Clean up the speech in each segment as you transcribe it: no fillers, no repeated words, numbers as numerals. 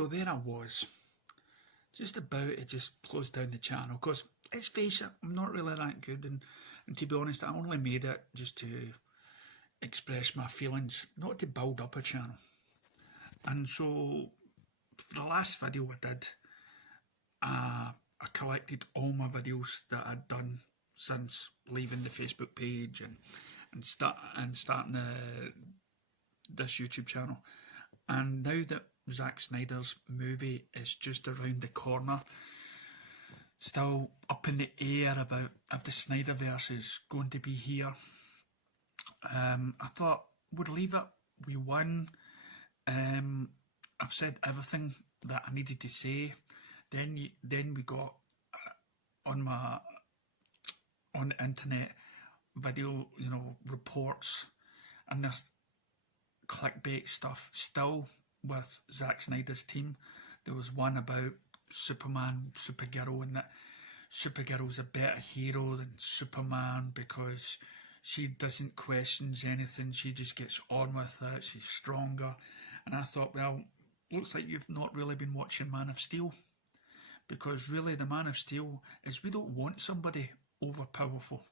So there I was, just about to just close down the channel, because let's face it, I'm not really that good, and to be honest, I only made it just to express my feelings, not to build up a channel. And so for the last video I did, I collected all my videos that I'd done since leaving the Facebook page and starting this YouTube channel. And now that Zack Snyder's movie is just around the corner, still up in the air about if the Snyderverse is going to be here, I thought we'd leave it with one. I've said everything that I needed to say. Then we got on the internet video, reports, and this clickbait stuff still with Zack Snyder's team. There was one about Superman, Supergirl, and that Supergirl's a better hero than Superman because she doesn't question anything, she just gets on with it, she's stronger. And I thought, well, looks like you've not really been watching Man of Steel, because really the Man of Steel is, we don't want somebody overpowerful.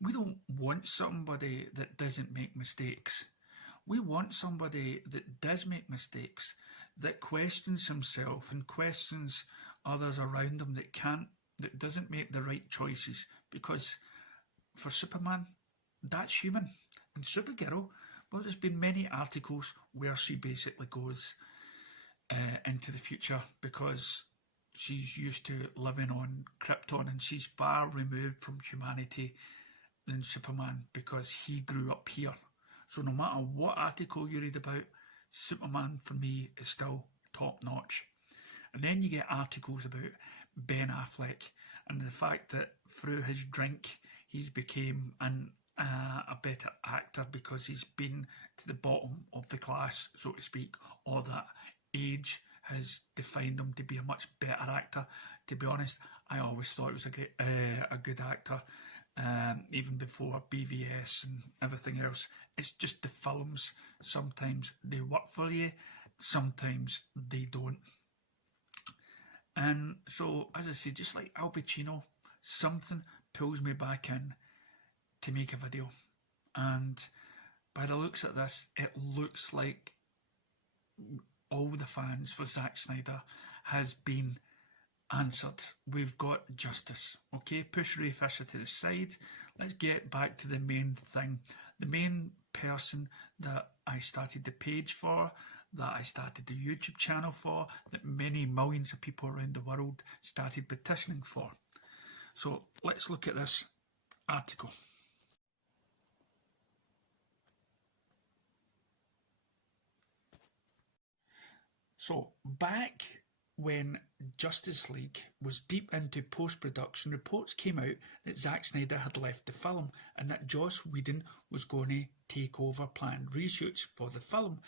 We don't want somebody that doesn't make mistakes. We want somebody that does make mistakes, that questions himself and questions others around him, that doesn't make the right choices. Because for Superman, that's human. And Supergirl, well, there's been many articles where she basically goes into the future because she's used to living on Krypton, and she's far removed from humanity than Superman because he grew up here. So no matter what article you read about, Superman for me is still top notch. And then you get articles about Ben Affleck and the fact that through his drink he's became a better actor because he's been to the bottom of the class, so to speak, or that age has defined him to be a much better actor. To be honest, I always thought he was a good actor, even before BVS and everything else. It's just the films, sometimes they work for you, sometimes they don't. And so, as I say, just like Al Pacino, something pulls me back in to make a video. And by the looks of this, it looks like all the fans for Zack Snyder has been answered. We've got justice. Okay, push Ray Fisher to the side. Let's get back to the main thing. The main person that I started the page for, that I started the YouTube channel for, that many millions of people around the world started petitioning for. So let's look at this article. So back when Justice League was deep into post-production, reports came out that Zack Snyder had left the film and that Joss Whedon was going to take over planned reshoots for the film.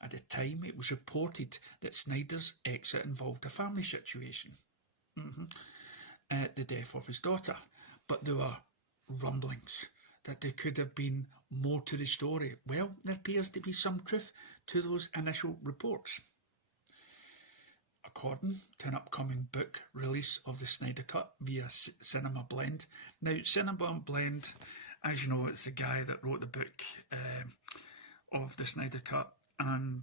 At the time, it was reported that Snyder's exit involved a family situation, the death of his daughter. But there were rumblings that there could have been more to the story. Well, there appears to be some truth to those initial reports. According to an upcoming book release of the Snyder Cut via Cinema Blend. Now, Cinema Blend, as you know, it's the guy that wrote the book of the Snyder Cut, and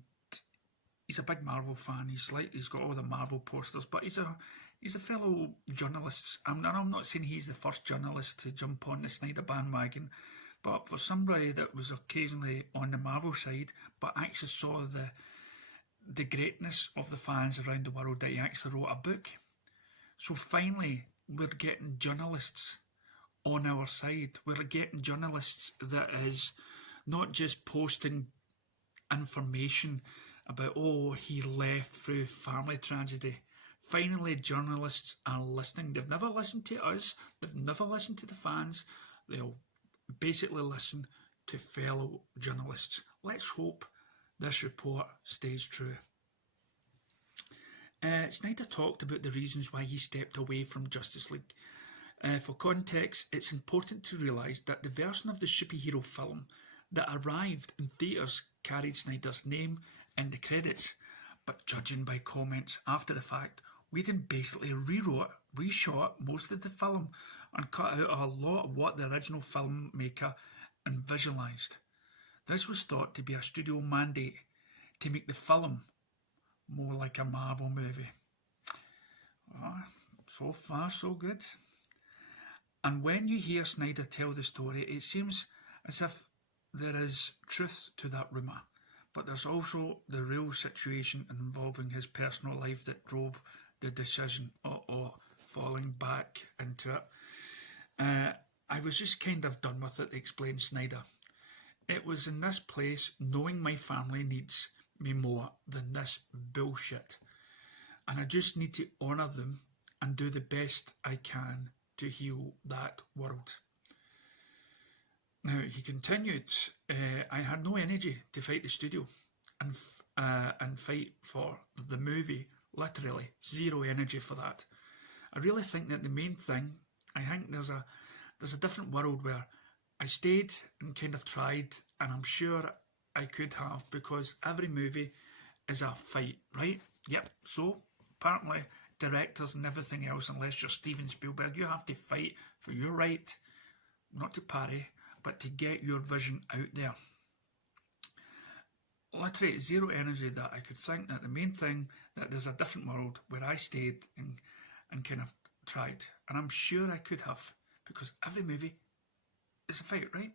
he's a big Marvel fan. He's got all the Marvel posters, but he's a fellow journalist. I'm not saying he's the first journalist to jump on the Snyder bandwagon, but for somebody that was occasionally on the Marvel side, but actually saw the greatness of the fans around the world, that he actually wrote a book. So finally, we're getting journalists on our side. We're getting journalists that is not just posting information about, oh, he left through family tragedy. Finally, journalists are listening. They've never listened to us. They've never listened to the fans. They'll basically listen to fellow journalists. Let's hope this report stays true. Snyder talked about the reasons why he stepped away from Justice League. For context, it's important to realise that the version of the superhero film that arrived in theatres carried Snyder's name in the credits, but judging by comments after the fact, Whedon basically reshot most of the film and cut out a lot of what the original filmmaker visualised. This was thought to be a studio mandate to make the film more like a Marvel movie. So far, so good. And when you hear Snyder tell the story, it seems as if there is truth to that rumour, but there's also the real situation involving his personal life that drove the decision or falling back into it. I was just kind of done with it, explained Snyder. It was in this place knowing my family needs me more than this bullshit, and I just need to honour them and do the best I can to heal that world. Now, he continued, I had no energy to fight the studio and fight for the movie, literally zero energy for that. I really think that the main thing, I think there's a different world where I stayed and kind of tried, and I'm sure I could have, because every movie is a fight, right? Yep, so apparently directors and everything else, unless you're Steven Spielberg, you have to fight for your right, not to parry, but to get your vision out there. Literally zero energy, that I could think that the main thing, that there's a different world where I stayed and kind of tried, and I'm sure I could have, because every movie is a fight, right?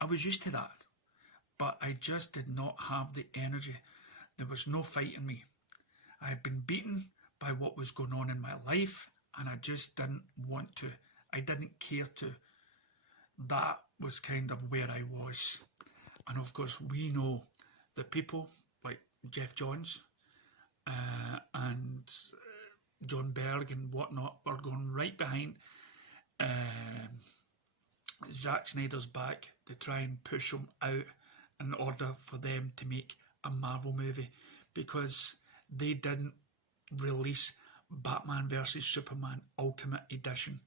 I was used to that, but I just did not have the energy. There was no fight in me. I had been beaten by what was going on in my life, and I just didn't want to. I didn't care to. That was kind of where I was. And of course, we know that people like Jeff Johns and John Berg and whatnot are going right behind Zack Snyder's back to try and push him out in order for them to make a Marvel movie, because they didn't release Batman vs Superman Ultimate Edition,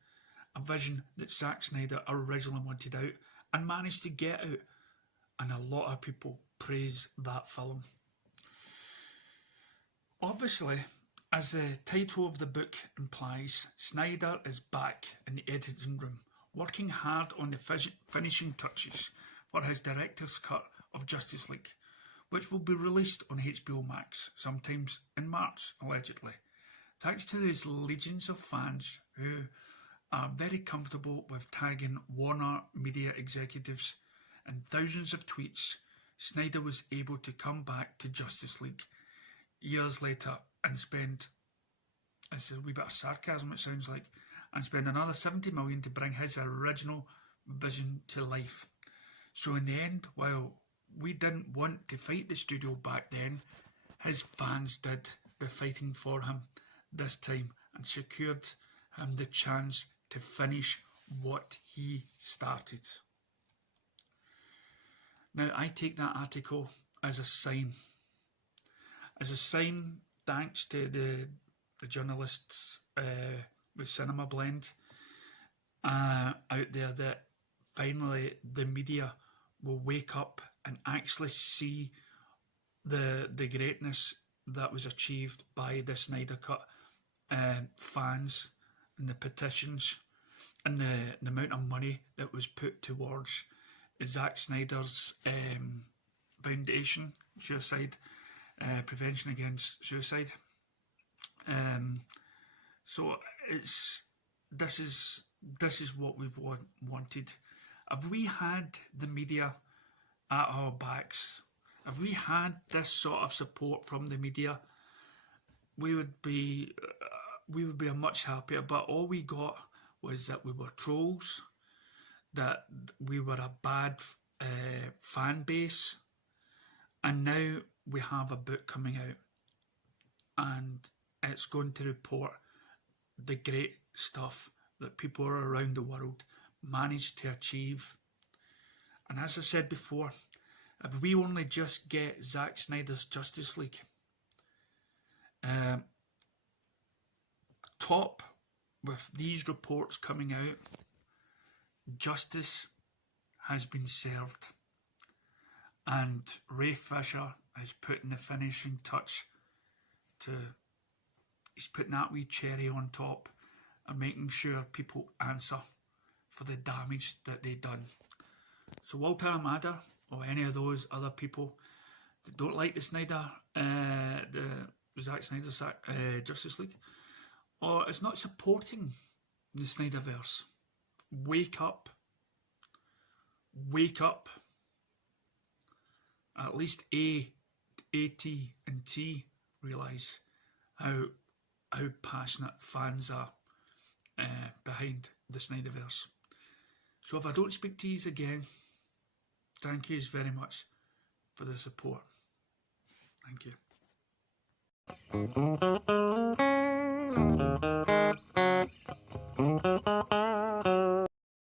a vision that Zack Snyder originally wanted out and managed to get out, and a lot of people praise that film. Obviously, as the title of the book implies, Snyder is back in the editing room, working hard on the finishing touches for his director's cut of Justice League, which will be released on HBO Max sometimes in March, allegedly. Thanks to those legions of fans who are very comfortable with tagging Warner Media executives in thousands of tweets, Snyder was able to come back to Justice League years later and spend, this is a wee bit of sarcasm it sounds like, and spend another $70 million to bring his original vision to life. So in the end, while we didn't want to fight the studio back then, his fans did the fighting for him this time and secured him the chance to finish what he started. Now, I take that article as a sign. As a sign, thanks to the journalists with Cinema Blend out there, that finally the media will wake up and actually see the greatness that was achieved by the Snyder Cut fans, and the petitions, and the amount of money that was put towards Zack Snyder's foundation, suicide prevention against suicide. So this is what we've wanted. Have we had the media at our backs? If we had this sort of support from the media, we would be a much happier. But all we got was that we were trolls, that we were a bad fan base, and now we have a book coming out, and it's going to report the great stuff that people around the world managed to achieve. And as I said before, if we only just get Zack Snyder's Justice League, top with these reports coming out, justice has been served, and Ray Fisher has put in the finishing touch he's putting that wee cherry on top and making sure people answer for the damage that they done. So Walter Amada or any of those other people that don't like the Snyder, the Zack Snyder Justice League, or is not supporting the Snyderverse, wake up. Wake up. At least A, T and T realise how passionate fans are behind the Snyderverse. So if I don't speak to you again, thank you very much for the support. Thank you.